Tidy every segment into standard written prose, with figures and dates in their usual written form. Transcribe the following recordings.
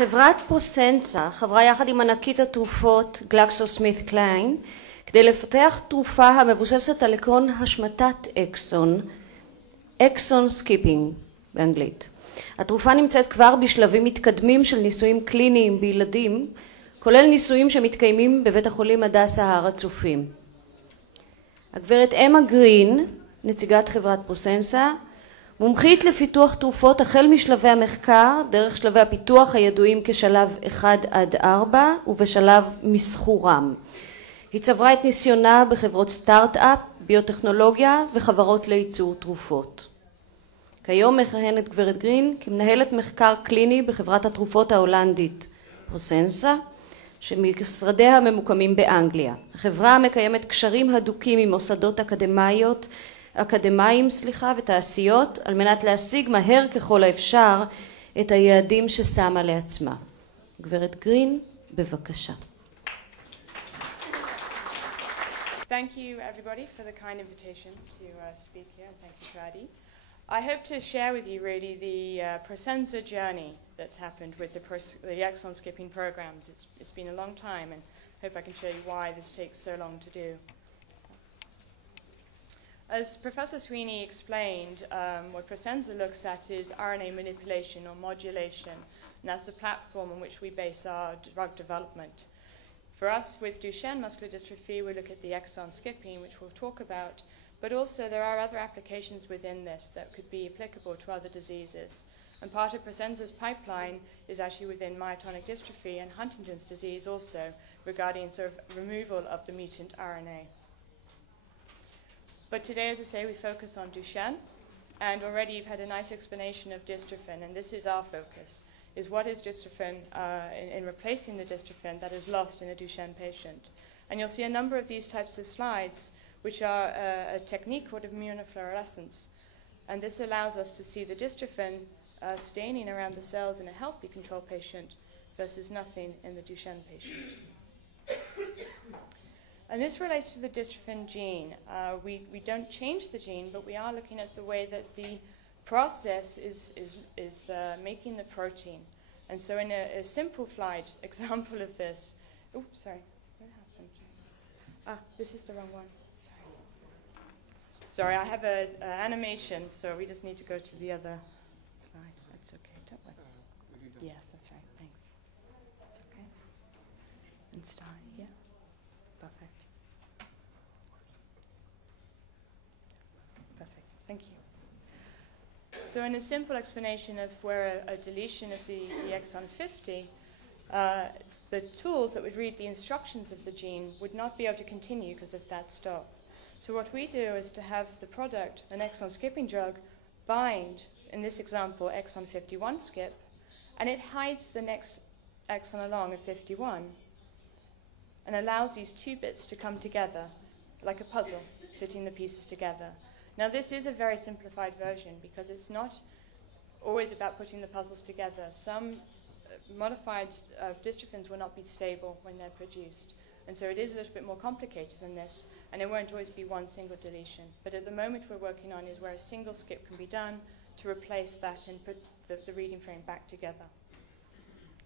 חברת פרוסנסה חברה יחד עם ענקית התרופות גלקסוסמית-קליין כדי לפתח תרופה המבוססת על עקרון השמטת אקסון, אקסון סקיפינג באנגלית. התרופה נמצאת כבר בשלבים מתקדמים של ניסויים קליניים בילדים, כולל ניסויים שמתקיימים בבית החולים הדסה הר הצופים. הגברת גרין, נציגת חברת פרוסנסה, מומחית לפיתוח תרופות החל משלבי המחקר דרך שלבי הפיתוח הידועים כשלב 1-4 ובשלב מסחורם. היא צברה את ניסיונה בחברות סטארט-אפ, ביוטכנולוגיה וחברות לייצור תרופות. כיום מכהנת גברת גרין כמנהלת מחקר קליני בחברת התרופות ההולנדית פרוסנסה, שמשרדיה ממוקמים באנגליה. החברה מקיימת קשרים הדוקים עם מוסדות אקדמיים ותעשיות על מנת להשיג מהר ככל האפשר את היעדים ששמה לעצמה. גברת גרין, בבקשה. Thank you everybody for the kind invitation to speak here, and thank you to ع.د.ي. I hope to share with you really the Prosensa journey that's happened with the exon skipping programs. It's been a long time, and I hope I can show you why this takes so long to do. As Professor Sweeney explained, what Prosensa looks at is RNA manipulation or modulation, and that's the platform on which we base our drug development. For us, with Duchenne muscular dystrophy, we look at the exon skipping, which we'll talk about, but also there are other applications within this that could be applicable to other diseases. And part of Prosensa's pipeline is actually within myotonic dystrophy and Huntington's disease also, regarding sort of removal of the mutant RNA. But today, as I say, we focus on Duchenne, and already you've had a nice explanation of dystrophin, and this is our focus, is what is dystrophin in replacing the dystrophin that is lost in a Duchenne patient. And you'll see a number of these types of slides, which are a technique called immunofluorescence. And this allows us to see the dystrophin staining around the cells in a healthy control patient versus nothing in the Duchenne patient. And this relates to the dystrophin gene. We don't change the gene, but we are looking at the way that the process is making the protein. And so in a simplified example of this, oh, sorry, what happened? This is the wrong one. Sorry, I have an animation, so we just need to go to the other slide. That's okay, don't worry. Yes, that's right, thanks. That's okay. And start here. Perfect. Perfect, thank you. So in a simple explanation of where a deletion of the exon 50, the tools that would read the instructions of the gene would not be able to continue because of that stop. So what we do is to have the product, an exon skipping drug, bind, in this example, exon 51 skip, and it hides the next exon along at 51 and allows these two bits to come together like a puzzle, fitting the pieces together. Now this is a very simplified version because it's not always about putting the puzzles together. Some modified dystrophins will not be stable when they're produced. And so it is a little bit more complicated than this, and it won't always be one single deletion. But at the moment we're working on is where a single skip can be done to replace that and put the reading frame back together.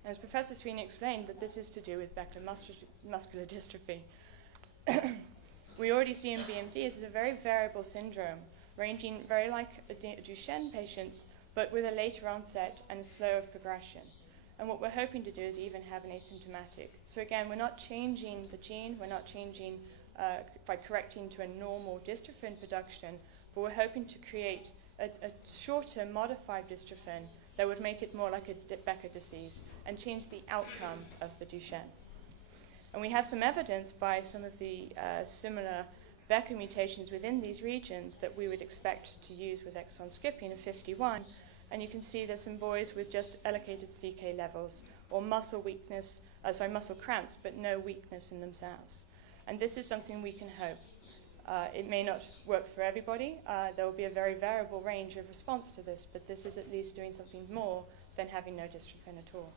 As Professor Sweeney explained, that this is to do with Becker muscular dystrophy. We already see in BMD this is a very variable syndrome, ranging very like Duchenne patients, but with a later onset and a slower progression. And what we're hoping to do is even have an asymptomatic. So again, we're not changing the gene, we're not changing by correcting to a normal dystrophin production, but we're hoping to create a shorter modified dystrophin that would make it more like a Becker disease and change the outcome of the Duchenne. And we have some evidence by some of the similar Becker mutations within these regions that we would expect to use with exon skipping of 51. And you can see there's some boys with just allocated CK levels or muscle weakness, muscle cramps, but no weakness in themselves. And this is something we can hope. It may not work for everybody. There will be a very variable range of response to this, but this is at least doing something more than having no dystrophin at all.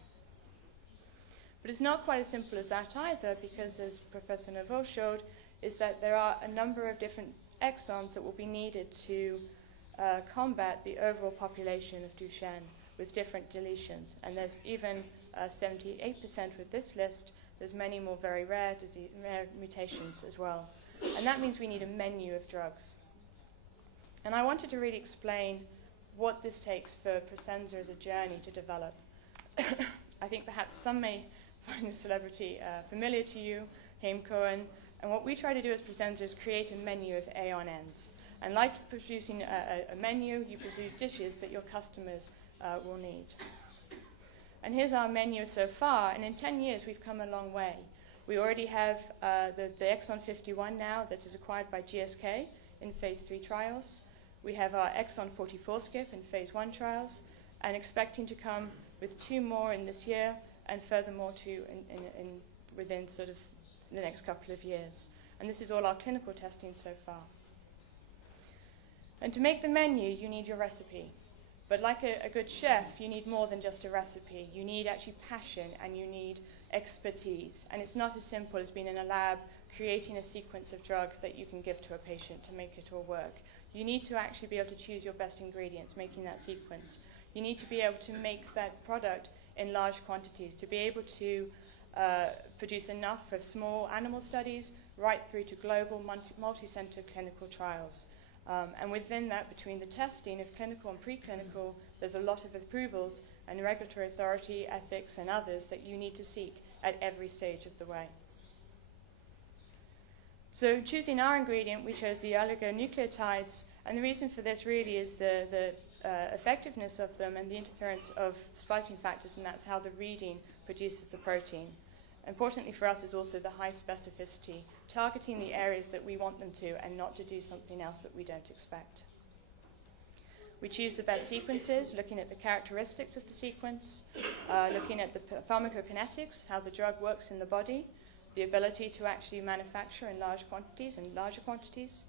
But it's not quite as simple as that either, because as Professor Nouveau showed, is that there are a number of different exons that will be needed to combat the overall population of Duchenne. with different deletions. And there's even 78% with this list. There's many more very rare mutations as well. And that means we need a menu of drugs. And I wanted to really explain what this takes for Prosensa as a journey to develop. I think perhaps some may find the celebrity familiar to you, Haim Cohen. And what we try to do as Prosensa is create a menu of AONNs. And like producing a menu, you produce dishes that your customers will need. And here's our menu so far, and in 10 years we've come a long way. We already have the exon 51 now that is acquired by GSK in phase 3 trials. We have our exon 44 skip in phase 1 trials, and expecting to come with 2 more in this year, and furthermore 2 within sort of the next couple of years. And this is all our clinical testing so far. And to make the menu, you need your recipe. But like a good chef, you need more than just a recipe. You need actually passion, and you need expertise. And it's not as simple as being in a lab creating a sequence of drug that you can give to a patient to make it all work. You need to actually be able to choose your best ingredients, making that sequence. You need to be able to make that product in large quantities, to be able to produce enough for small animal studies right through to global multi-center clinical trials. And within that, between the testing of clinical and preclinical, there's a lot of approvals and regulatory authority, ethics, and others that you need to seek at every stage of the way. So choosing our ingredient, we chose the oligonucleotides, and the reason for this really is the effectiveness of them and the interference of splicing factors, and that's how the reading produces the protein. Importantly for us is also the high specificity, targeting the areas that we want them to and not to do something else that we don't expect. We choose the best sequences, looking at the characteristics of the sequence, looking at the pharmacokinetics, how the drug works in the body, the ability to actually manufacture in large quantities and larger quantities,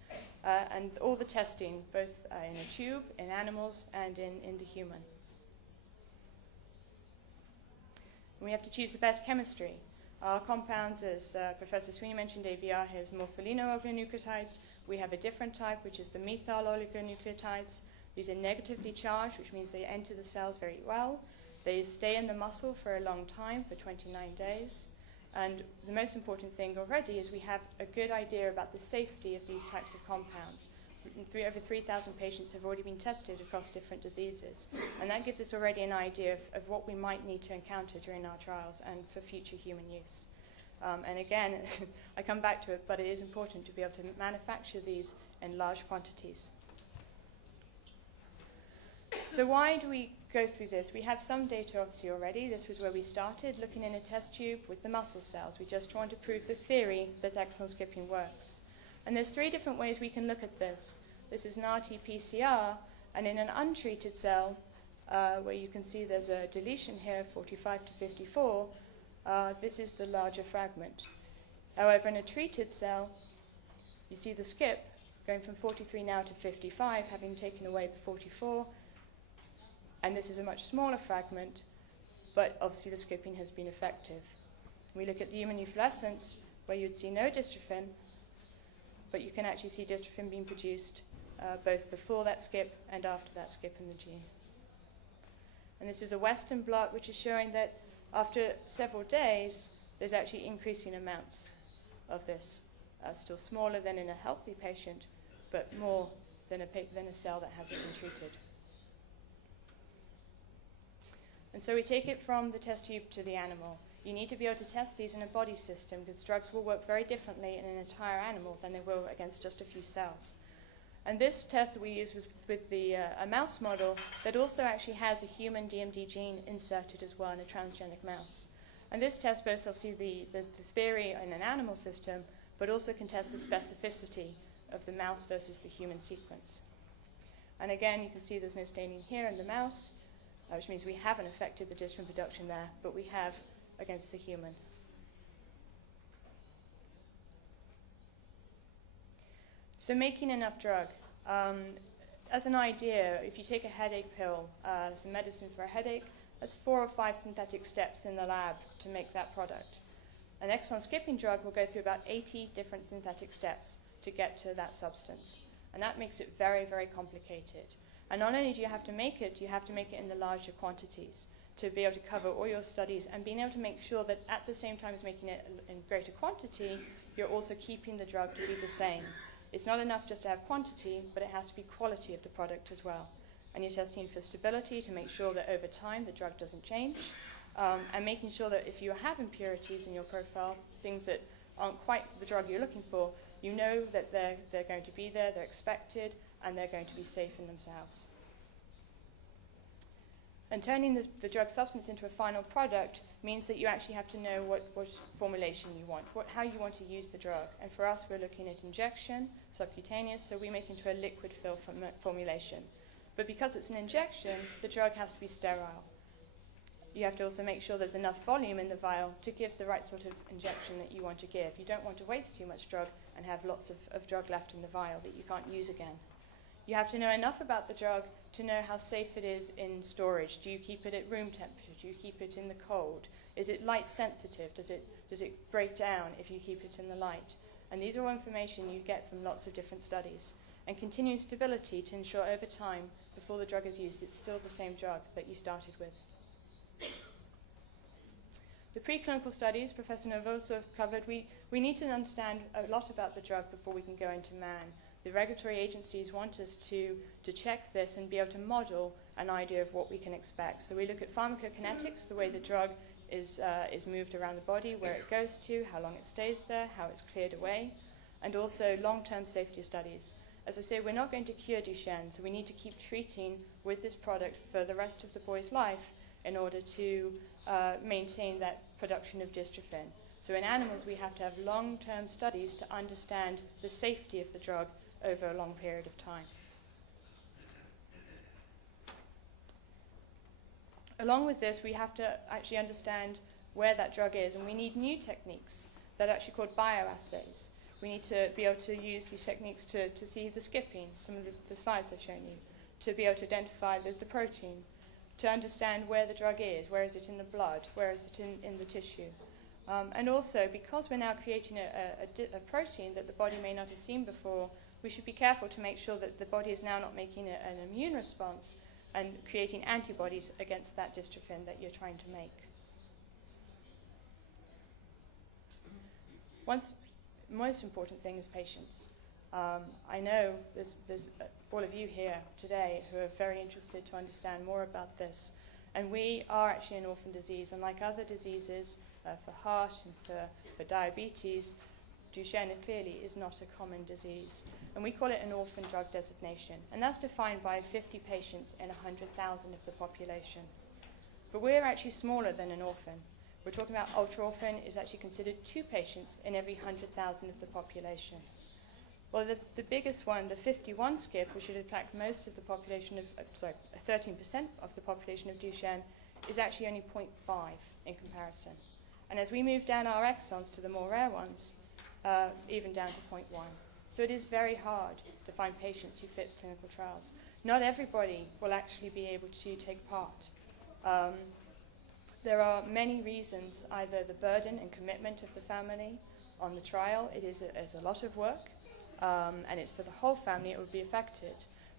and all the testing, both in a tube, in animals, and in the human. We have to choose the best chemistry. Our compounds, as Professor Sweeney mentioned, AVR has morpholino oligonucleotides. We have a different type, which is the methyl oligonucleotides. These are negatively charged, which means they enter the cells very well. They stay in the muscle for a long time, for 29 days. And the most important thing already is we have a good idea about the safety of these types of compounds. Over 3,000 patients have already been tested across different diseases. And that gives us already an idea of what we might need to encounter during our trials and for future human use. And again, I come back to it, but it is important to be able to manufacture these in large quantities. So why do we go through this? We have some data obviously already. This was where we started, looking in a test tube with the muscle cells. We just wanted to prove the theory that exon skipping works. And there's 3 different ways we can look at this. This is an RT-PCR, and in an untreated cell, where you can see there's a deletion here, 45 to 54, this is the larger fragment. However, in a treated cell, you see the skip going from 43 now to 55, having taken away the 44, and this is a much smaller fragment, but obviously the skipping has been effective. We look at the immunofluorescence, where you'd see no dystrophin, but you can actually see dystrophin being produced both before that skip and after that skip in the gene. And this is a Western blot, which is showing that after several days, there's actually increasing amounts of this. Still smaller than in a healthy patient, but more than a cell that hasn't been treated. And so we take it from the test tube to the animal. You need to be able to test these in a body system, because drugs will work very differently in an entire animal than they will against just a few cells. And this test that we used was with a mouse model that also actually has a human DMD gene inserted as well in a transgenic mouse. And this test both obviously the theory in an animal system, but also can test the specificity of the mouse versus the human sequence. And again, you can see there's no staining here in the mouse, which means we haven't affected the dystrophin production there, but we have against the human. So making enough drug. As an idea, if you take a headache pill, some medicine for a headache, that's 4 or 5 synthetic steps in the lab to make that product. An exon skipping drug will go through about 80 different synthetic steps to get to that substance. And that makes it very, very complicated. And not only do you have to make it in the larger quantities to be able to cover all your studies, and being able to make sure that at the same time as making it in greater quantity, you're also keeping the drug to be the same. It's not enough just to have quantity, but it has to be quality of the product as well. And you're testing for stability to make sure that over time the drug doesn't change, and making sure that if you have impurities in your profile, things that aren't quite the drug you're looking for, you know that they're going to be there, they're expected, and they're going to be safe in themselves. And turning the drug substance into a final product means that you actually have to know what formulation you want, how you want to use the drug. And for us, we're looking at injection, subcutaneous, so we make it into a liquid fill formulation. But because it's an injection, the drug has to be sterile. You have to also make sure there's enough volume in the vial to give the right sort of injection that you want to give. You don't want to waste too much drug and have lots of drug left in the vial that you can't use again. You have to know enough about the drug to know how safe it is in storage. Do you keep it at room temperature? Do you keep it in the cold? Is it light sensitive? Does it break down if you keep it in the light? And these are all information you get from lots of different studies. And continuing stability to ensure over time, before the drug is used, it's still the same drug that you started with. The preclinical studies Professor Novoso covered, we need to understand a lot about the drug before we can go into man. The regulatory agencies want us to check this and be able to model an idea of what we can expect. So we look at pharmacokinetics, the way the drug is moved around the body, where it goes to, how long it stays there, how it's cleared away, and also long-term safety studies. As I say, we're not going to cure Duchenne, so we need to keep treating with this product for the rest of the boy's life in order to maintain that production of dystrophin. So in animals, we have to have long-term studies to understand the safety of the drug over a long period of time. Along with this, we have to actually understand where that drug is, and we need new techniques that are actually called bioassays. We need to be able to use these techniques to see the skipping, some of the slides I've shown you, to be able to identify the protein, to understand where the drug is, where is it in the blood, where is it in the tissue. And also, because we're now creating a protein that the body may not have seen before, we should be careful to make sure that the body is now not making an immune response and creating antibodies against that dystrophin that you're trying to make. One most important thing is patience. I know there's all of you here today who are very interested to understand more about this. And we are actually an orphan disease, and like other diseases, for heart and for diabetes, Duchenne clearly is not a common disease. And we call it an orphan drug designation. And that's defined by 50 patients in 100,000 of the population. But we're actually smaller than an orphan. We're talking about ultra-orphan is actually considered 2 patients in every 100,000 of the population. Well, the biggest one, the 51 skip, which would attract most of the population of, 13% of the population of Duchenne, is actually only 0.5 in comparison. And as we move down our exons to the more rare ones, even down to 0.1. So it is very hard to find patients who fit clinical trials. Not everybody will actually be able to take part. There are many reasons, either the burden and commitment of the family on the trial. It is a lot of work, and it's for the whole family it would be affected.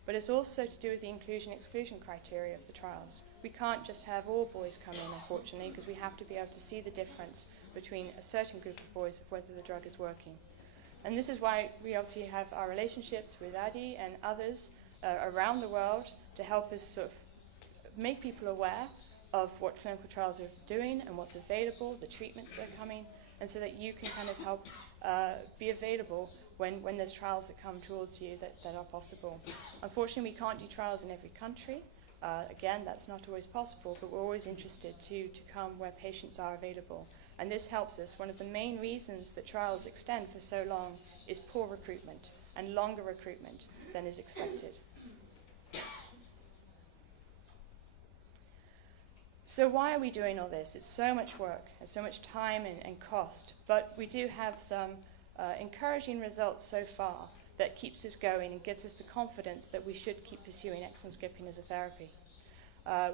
But it's also to do with the inclusion-exclusion criteria of the trials. We can't just have all boys come in, unfortunately, because we have to be able to see the difference between a certain group of boys of whether the drug is working. And this is why we obviously have our relationships with ع.د.ي and others around the world to help us sort of make people aware of what clinical trials are doing and what's available, the treatments that are coming, and so that you can kind of help be available when there's trials that come towards you that are possible. Unfortunately, we can't do trials in every country. Again, that's not always possible, but we're always interested to come where patients are available. And this helps us. One of the main reasons that trials extend for so long is poor recruitment and longer recruitment than is expected. So why are we doing all this? It's so much work, it's so much time and cost, but we do have some encouraging results so far that keeps us going and gives us the confidence that we should keep pursuing exon skipping as a therapy.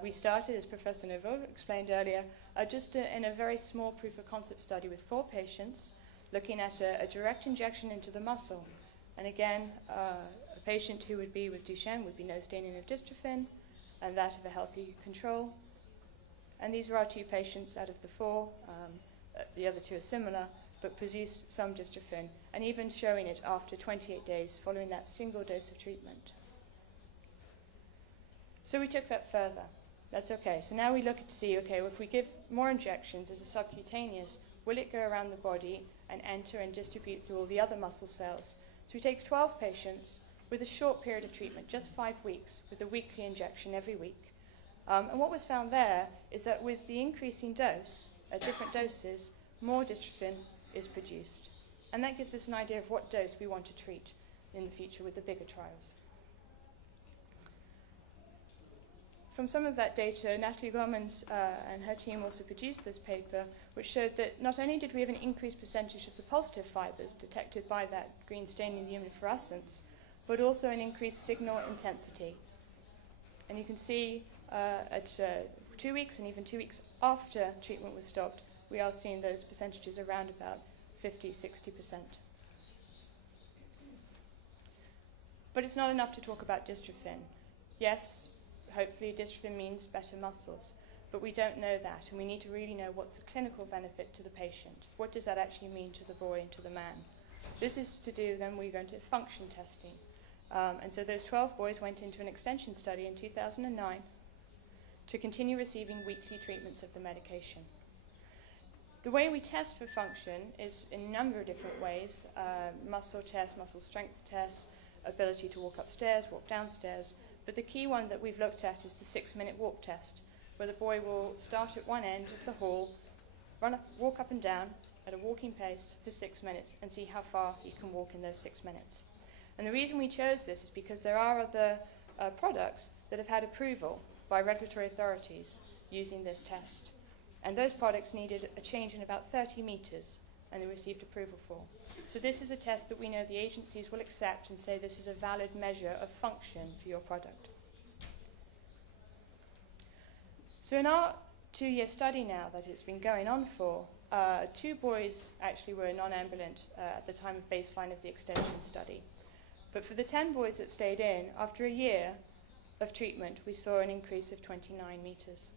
We started, as Professor Novoso explained earlier, just in a very small proof of concept study with 4 patients, looking at a direct injection into the muscle. And again, patient who would be with Duchenne would be no staining of dystrophin and that of a healthy control. And these are our two patients out of the four. The other two are similar, but produce some dystrophin, and even showing it after 28 days following that single dose of treatment. So we took that further. That's okay. So now we look to see, okay, well, if we give more injections as a subcutaneous, will it go around the body and enter and distribute through all the other muscle cells? So we take 12 patients with a short period of treatment, just 5 weeks, with a weekly injection every week. And what was found there is that with the increasing dose, at different doses, more dystrophin is produced. And that gives us an idea of what dose we want to treat in the future with the bigger trials. From some of that data, Natalie Gormans and her team also produced this paper, which showed that not only did we have an increased percentage of the positive fibers detected by that green staining immunofluorescence, but also an increased signal intensity. And you can see at 2 weeks and even 2 weeks after treatment was stopped, we are seeing those percentages around about 50–60%. But it's not enough to talk about dystrophin. Yes, hopefully dystrophin means better muscles, but we don't know that, and we need to really know what's the clinical benefit to the patient. What does that actually mean to the boy and to the man? This is to do, then we go into function testing. And so those 12 boys went into an extension study in 2009 to continue receiving weekly treatments of the medication. The way we test for function is in a number of different ways: muscle tests, muscle strength tests, ability to walk upstairs, walk downstairs. But the key one that we've looked at is the 6-minute walk test, where the boy will start at one end of the hall, walk up and down at a walking pace for 6 minutes and see how far he can walk in those 6 minutes. And the reason we chose this is because there are other products that have had approval by regulatory authorities using this test. And those products needed a change in about 30 meters, and they received approval for. So this is a test that we know the agencies will accept and say this is a valid measure of function for your product. So in our 2-year study now that it's been going on for, 2 boys actually were non-ambulant at the time of baseline of the extension study. But for the 10 boys that stayed in, after a year of treatment, we saw an increase of 29 meters.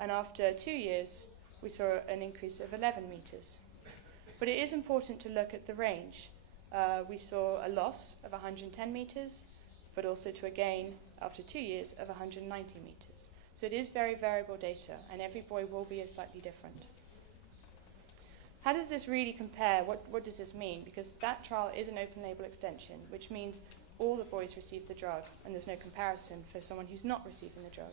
And after 2 years, we saw an increase of 11 meters. But it is important to look at the range. We saw a loss of 110 meters, but also to a gain after 2 years of 190 meters. So it is very variable data, and every boy will be slightly different. How does this really compare? What does this mean? Because that trial is an open label extension, which means all the boys receive the drug, and there's no comparison for someone who's not receiving the drug.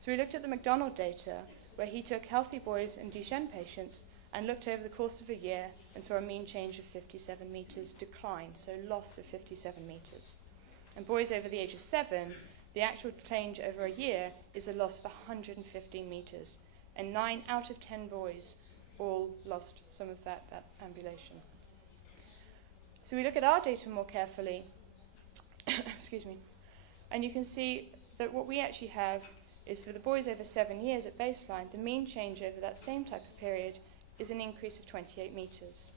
So we looked at the McDonald data, where he took healthy boys and Duchenne patients and looked over the course of a year and saw a mean change of 57 meters decline, so loss of 57 meters. And boys over the age of 7, the actual change over a year is a loss of 115 meters, and 9 out of 10 boys all lost some of that ambulation. So we look at our data more carefully, excuse me, and you can see that what we actually have is for the boys over 7 years at baseline, the mean change over that same type of period is an increase of 28 meters,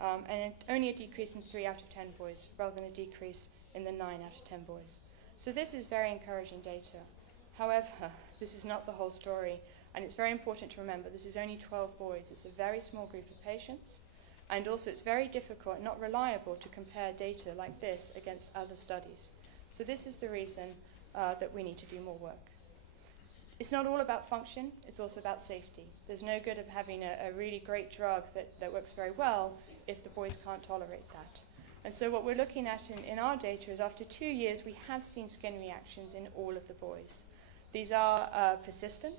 and only a decrease in 3 out of 10 boys, rather than a decrease in the 9 out of 10 boys. So this is very encouraging data. However, this is not the whole story, and it's very important to remember this is only 12 boys. It's a very small group of patients, and also it's very difficult and not reliable to compare data like this against other studies. So this is the reason that we need to do more work. It's not all about function, it's also about safety. There's no good of having a really great drug that works very well if the boys can't tolerate that. And so what we're looking at in our data is after 2 years, we have seen skin reactions in all of the boys. These are persistent.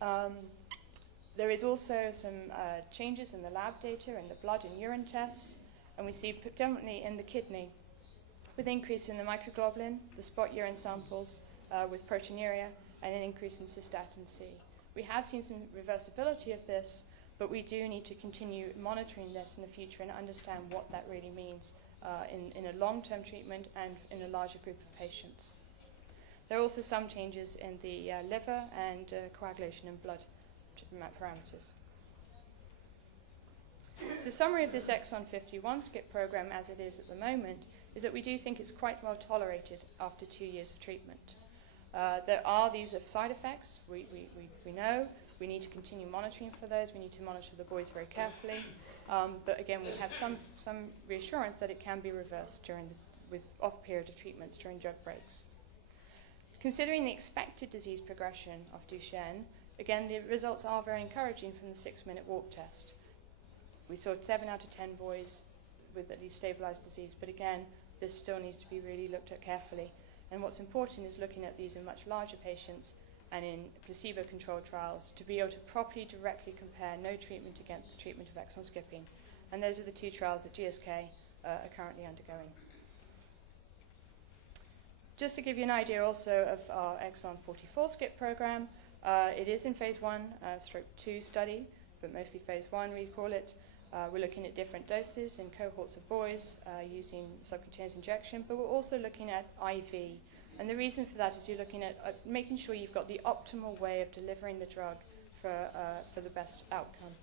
There is also some changes in the lab data, in the blood and urine tests, and we see predominantly in the kidney, with increase in the microglobulin, the spot urine samples with proteinuria, and an increase in cystatin C. We have seen some reversibility of this, but we do need to continue monitoring this in the future and understand what that really means in a long-term treatment and in a larger group of patients. There are also some changes in the liver and coagulation in blood parameters. So summary of this exon 51 skip program as it is at the moment is that we do think it's quite well tolerated after 2 years of treatment. There are these side effects, we know. We need to continue monitoring for those. We need to monitor the boys very carefully. But again, we have some reassurance that it can be reversed with off-period of treatments during drug breaks. Considering the expected disease progression of Duchenne, again, the results are very encouraging from the 6-minute walk test. We saw 7 out of 10 boys with at least stabilized disease, but again, this still needs to be really looked at carefully. And what's important is looking at these in much larger patients and in placebo-controlled trials to be able to properly directly compare no treatment against the treatment of exon skipping. And those are the 2 trials that GSK are currently undergoing. Just to give you an idea also of our exon 44 skip program, it is in phase 1/2 study, but mostly phase 1 we call it. We're looking at different doses in cohorts of boys using subcutaneous injection, but we're also looking at IV. And the reason for that is you're looking at making sure you've got the optimal way of delivering the drug for the best outcome.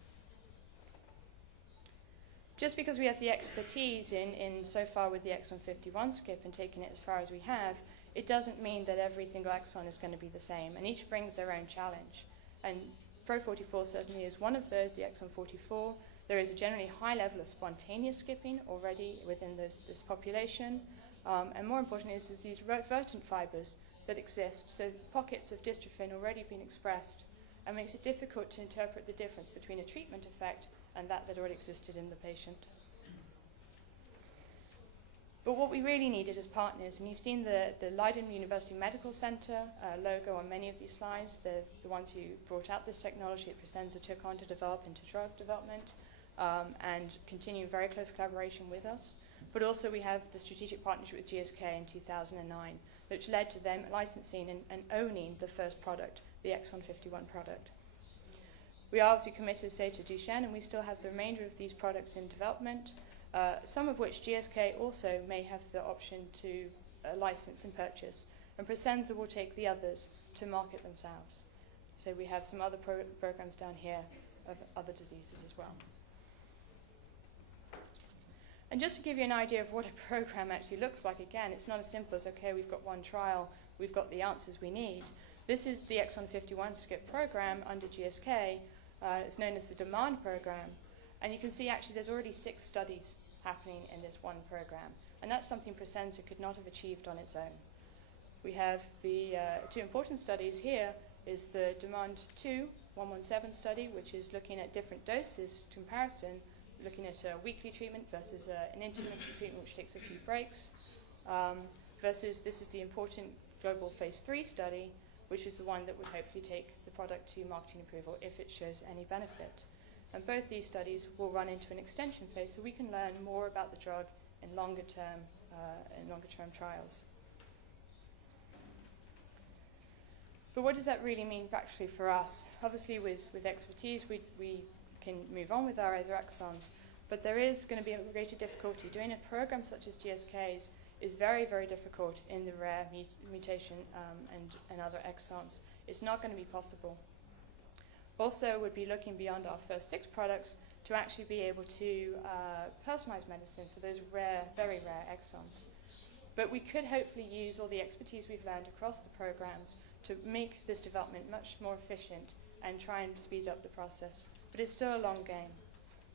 Just because we have the expertise in so far with the exon 51 skip and taking it as far as we have, it doesn't mean that every single exon is going to be the same, and each brings their own challenge. And Pro44 certainly is one of those, the exon 44. There is a generally high level of spontaneous skipping already within this population. And more important is these vertent fibers that exist, so pockets of dystrophin already being expressed, and makes it difficult to interpret the difference between a treatment effect and that already existed in the patient. But what we really needed as partners, and you've seen the Leiden University Medical Center logo on many of these slides, the ones who brought out this technology that Prosensa took on to develop into drug development, and continue very close collaboration with us. But also we have the strategic partnership with GSK in 2009, which led to them licensing and owning the first product, the exon 51 product. We are obviously committed, say, to Duchenne, and we still have the remainder of these products in development, some of which GSK also may have the option to license and purchase, and Prosensa will take the others to market themselves. So we have some other programs down here of other diseases as well. And just to give you an idea of what a program actually looks like, again, it's not as simple as, okay, we've got one trial, we've got the answers we need. This is the exon 51 skip program under GSK. It's known as the DEMAND program. And you can see actually there's already 6 studies happening in this one program. And that's something Prosensa could not have achieved on its own. We have the 2 important studies here is the DEMAND 2 117 study, which is looking at different doses comparison, looking at a weekly treatment versus an intermittent treatment which takes a few breaks, versus this is the important global phase 3 study, which is the one that would hopefully take the product to marketing approval if it shows any benefit. And both these studies will run into an extension phase so we can learn more about the drug in longer term trials. But what does that really mean practically for us? Obviously with expertise we can move on with our other exons, but there is going to be a greater difficulty. Doing a program such as GSK's is very, very difficult in the rare mutation and other exons. It's not going to be possible. Also, we'd be looking beyond our first 6 products to actually be able to personalize medicine for those rare, very rare exons. But we could hopefully use all the expertise we've learned across the programs to make this development much more efficient and try and speed up the process. But it's still a long game.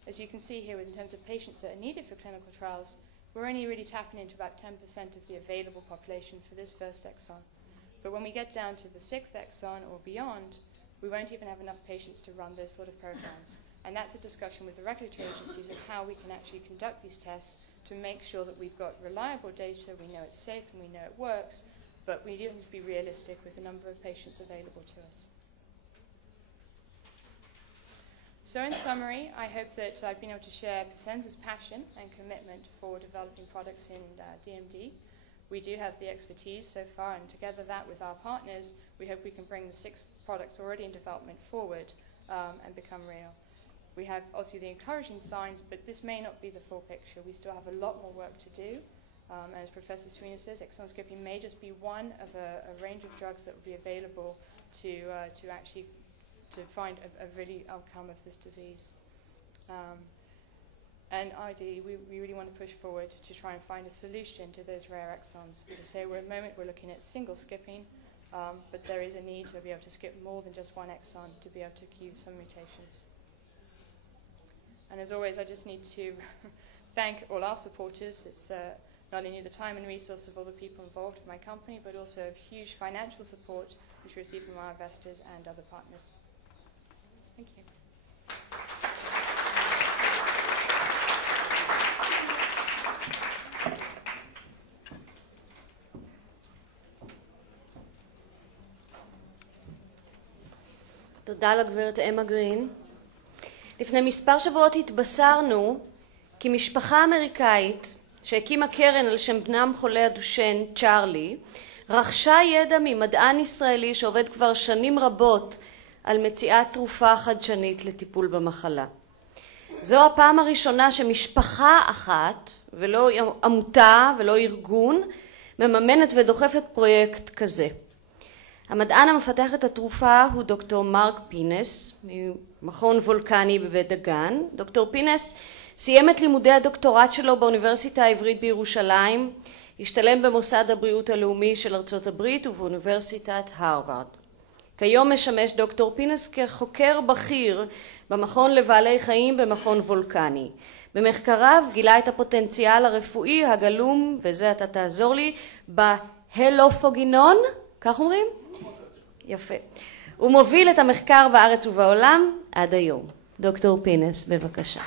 As you can see here, in terms of patients that are needed for clinical trials, we're only really tapping into about 10% of the available population for this first exon. But when we get down to the 6th exon or beyond, we won't even have enough patients to run those sort of programs. And that's a discussion with the regulatory agencies of how we can actually conduct these tests to make sure that we've got reliable data, we know it's safe and we know it works, but we need to be realistic with the number of patients available to us. So in summary, I hope that I've been able to share Prosensa's passion and commitment for developing products in DMD. We do have the expertise so far, and together that with our partners, we hope we can bring the 6 products already in development forward and become real. We have obviously the encouraging signs, but this may not be the full picture. We still have a lot more work to do. As Professor Sweeney says, exon skipping may just be one of a range of drugs that will be available to find a really outcome of this disease. And ع.ד.י, we really want to push forward to try and find a solution to those rare exons. As I say, at the moment we're looking at single skipping, but there is a need to be able to skip more than just one exon to be able to cue some mutations. And as always, I just need to thank all our supporters. It's not only the time and resource of all the people involved in my company, but also huge financial support which we receive from our investors and other partners. Thank you. תודה לגברת גרין. לפני מספר שבועות התבשרנו כי משפחה אמריקאית שהקימה קרן על שם בנם חולה הדושן, צ'ארלי, רכשה ידע ממדען ישראלי שעובד כבר שנים רבות על מציאת תרופה חדשנית לטיפול במחלה. זו הפעם הראשונה שמשפחה אחת, ולא עמותה ולא ארגון, מממנת ודוחפת פרויקט כזה. המדען המפתח את התרופה הוא דוקטור מרק פינס, ממכון וולקני בבית דגן. דוקטור פינס סיים את לימודי הדוקטורט שלו באוניברסיטה העברית בירושלים, השתלם במוסד הבריאות הלאומי של ארצות הברית ובאוניברסיטת הרווארד. כיום משמש דוקטור פינס כחוקר בכיר במכון לבעלי חיים במכון וולקני. במחקריו גילה את הפוטנציאל הרפואי הגלום, וזה אתה תעזור לי, בהלופוגינון, כך אומרים? יפה. הוא מוביל את המחקר בארץ ובעולם עד היום. דוקטור פינס, בבקשה.